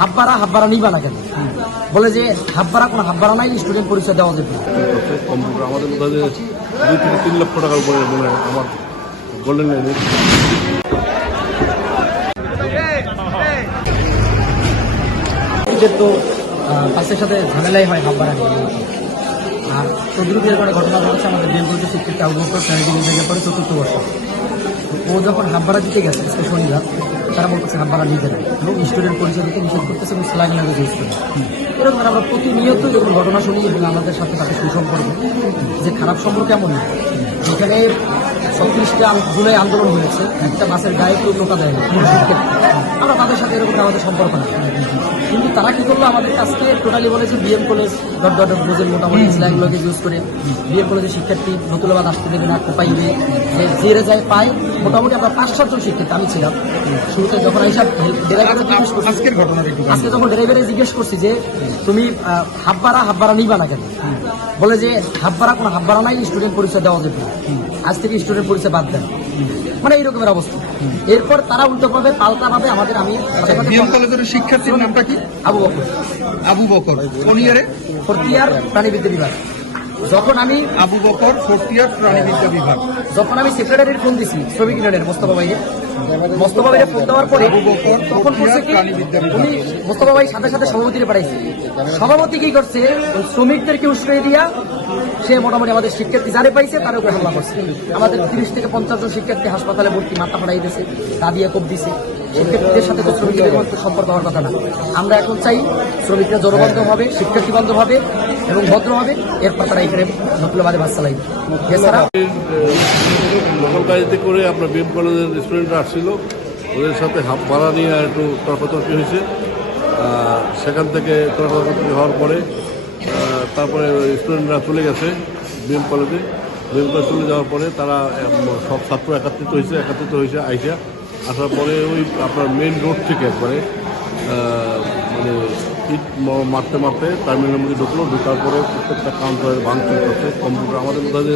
হাব্বারা হাব্বারা নিবা না কেন? বলে যে হাব্বারা কোনো হাব্বারা নাই স্টুডেন্ট পরিচয় দেওয়া যাবে। আমাদের থেকে তিন লক্ষ টাকার উপরে আমার গোল্ডেন তো বাসের সাথে ঝামেলাই হয় হাব্বারা আর তদ্রুপের করে ঘটনা ঘটেছে, আমাদের বেলগুলোতে শিক্ষিত স্যানিটি বিভাগের পরে চতুর্থ বর্ষ। ও যখন হাব্বারা দিতে গেছে শনিবার তারা বলতেছে হাব্বারা নিতে না এবং স্টুডেন্ট পরিচয় দিতে নিষেধ করতেছে এবং স্লাইন ল্যাঙ্গুয়েজ ইউজ এরকম আমরা প্রতিনিয়ত যখন ঘটনা শুনি এবং আমাদের সাথে তাদের সুসম্পর্ক, যে খারাপ সম্পর্ক এমন না, যেখানে ছত্রিশটা জুলাই আন্দোলন হয়েছে। একটা বাসের গায়ে কেউ দেয় না কোনো শিক্ষার্থী। আমরা তাদের সাথে এরকম আমাদের সম্পর্ক নেই। কিন্তু তারা কি করল? আমাদের কাছকে টোটালি বলেছে BM college dot dot dot বোঝের মোটামুটি স্ল্যাং ইউজ করে। বিএম কলেজের শিক্ষার্থী নতুনবাদ আসতে দেবে না কোপাইবে যে জেরে যায় পায় মোটামুটি আমরা পাঁচ সাতজন শিক্ষার্থী আমি ছিলাম। শুরুতে যখন এইসব ড্রাইভারের জিজ্ঞেস করছি আজকের ঘটনাটা আজকে যখন ড্রাইভারে জিজ্ঞেস করছি যে তুমি হাব্বারা হাব্বারা নিবা না কেন? বলে যে হাব্বারা কোনো হাব্বারা নাই স্টুডেন্ট পরিচয় দেওয়া যাবে আজ থেকে স্টুডেন্ট পরিচয় বাদ দেন। মানে এইরকমের অবস্থা। এরপর তারা উল্টো পাবে পাল্টা পাবে আমাদের আমি বিএম কলেজের শিক্ষার্থীর নামটা কি? আবু বকর। আবু বকর। কোন ইয়ারে ফোর্থ ইয়ার প্রাণীবিদ্যা বিভাগ যখন আমি আবু বকর ফোর্থ ইয়ার প্রাণীবিদ্যা বিভাগ। যখন আমি সেক্রেটারির ফোন দিছি শ্রমিক ইউনিয়নের মোস্তফা ভাইকে। মোস্তফা ভাইকে ফোন দেওয়ার পরে তখন করছে কি উনি মোস্তফা ভাই সাথে সাথে সভাপতিরে পাঠাইছে সভাপতি কি করছে শ্রমিকদেরকে উস্কাই দিয়া সে মোটামুটি আমাদের শিক্ষার্থী যারে পাইছে তার উপরে হামলা করছে। আমাদের তিরিশ থেকে পঞ্চাশ জন শিক্ষার্থী হাসপাতালে ভর্তি মাথা ফাটাই দিয়েছে দাদিয়া কোপ দিছে। শিক্ষার্থীদের সাথে তো শ্রমিকদের মধ্যে সম্পর্ক হওয়ার কথা না। আমরা এখন চাই শ্রমিকরা জড়বন্ধ হবে শিক্ষার্থী বান্ধব হবে। এবং ভদ্র হবে এরপর তারা এখানে নতুনবাদে বাস চালাইবে এছাড়া করে আপনার বিএম কলেজের স্টুডেন্টরা আসছিল। ওদের সাথে হাফ ভাড়া নিয়ে একটু তর্কাতর্কি হয়েছে। সেখান থেকে তর্কাতর্কি হওয়ার পরে তারপরে স্টুডেন্টরা চলে গেছে বিএম কলেজে। বিএম কলেজ চলে যাওয়ার পরে তারা সব ছাত্র একত্রিত হয়েছে একত্রিত হয়েছে, আইসা। আসার পরে ওই আপনার মেন রোড থেকে একবারে মানে ইট মারতে মারতে টার্মিনালের মধ্যে ঢুকলো ঢুকার পরে প্রত্যেকটা কাউন্টারে ভাঙচুর করছে। কম্পিউটার আমাদের মধ্যে যে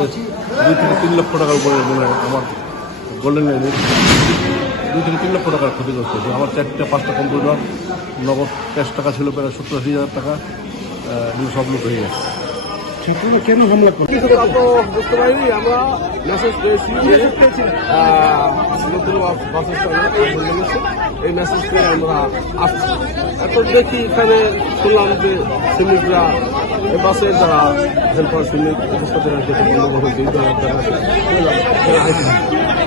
দুই থেকে তিন লক্ষ টাকার উপরে মনে হয় আমার গোল্ডেন লাইনে দুই থেকে তিন লক্ষ টাকার ক্ষতিগ্রস্ত হয়েছে আমার চারটা পাঁচটা কম্পিউটার নগদ ক্যাশ টাকা ছিল প্রায় সত্তর আশি হাজার টাকা সব লুট হয়ে গেছে। কেন হামলা করছে বুঝতে পারিনি। আমরা মেসেজ পেয়েছি নতুন হচ্ছে। এই মেসেজ পেয়ে আমরা আসছি। এখন দেখি এখানে শুনলাম যে শ্রমিকরা এই বাসের যারা হেল্পার শ্রমিক উপস্থিতের যেটা বন্ধ দিন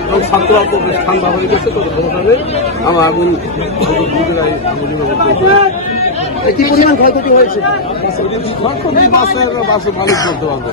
এবং ছাত্ররা তো বেশ ঠান্ডা হয়ে গেছে তো নেই। আগুন কি পরিমাণ ক্ষয়ক্ষতি হয়েছে? বাসের বাসের মালিক পারবে।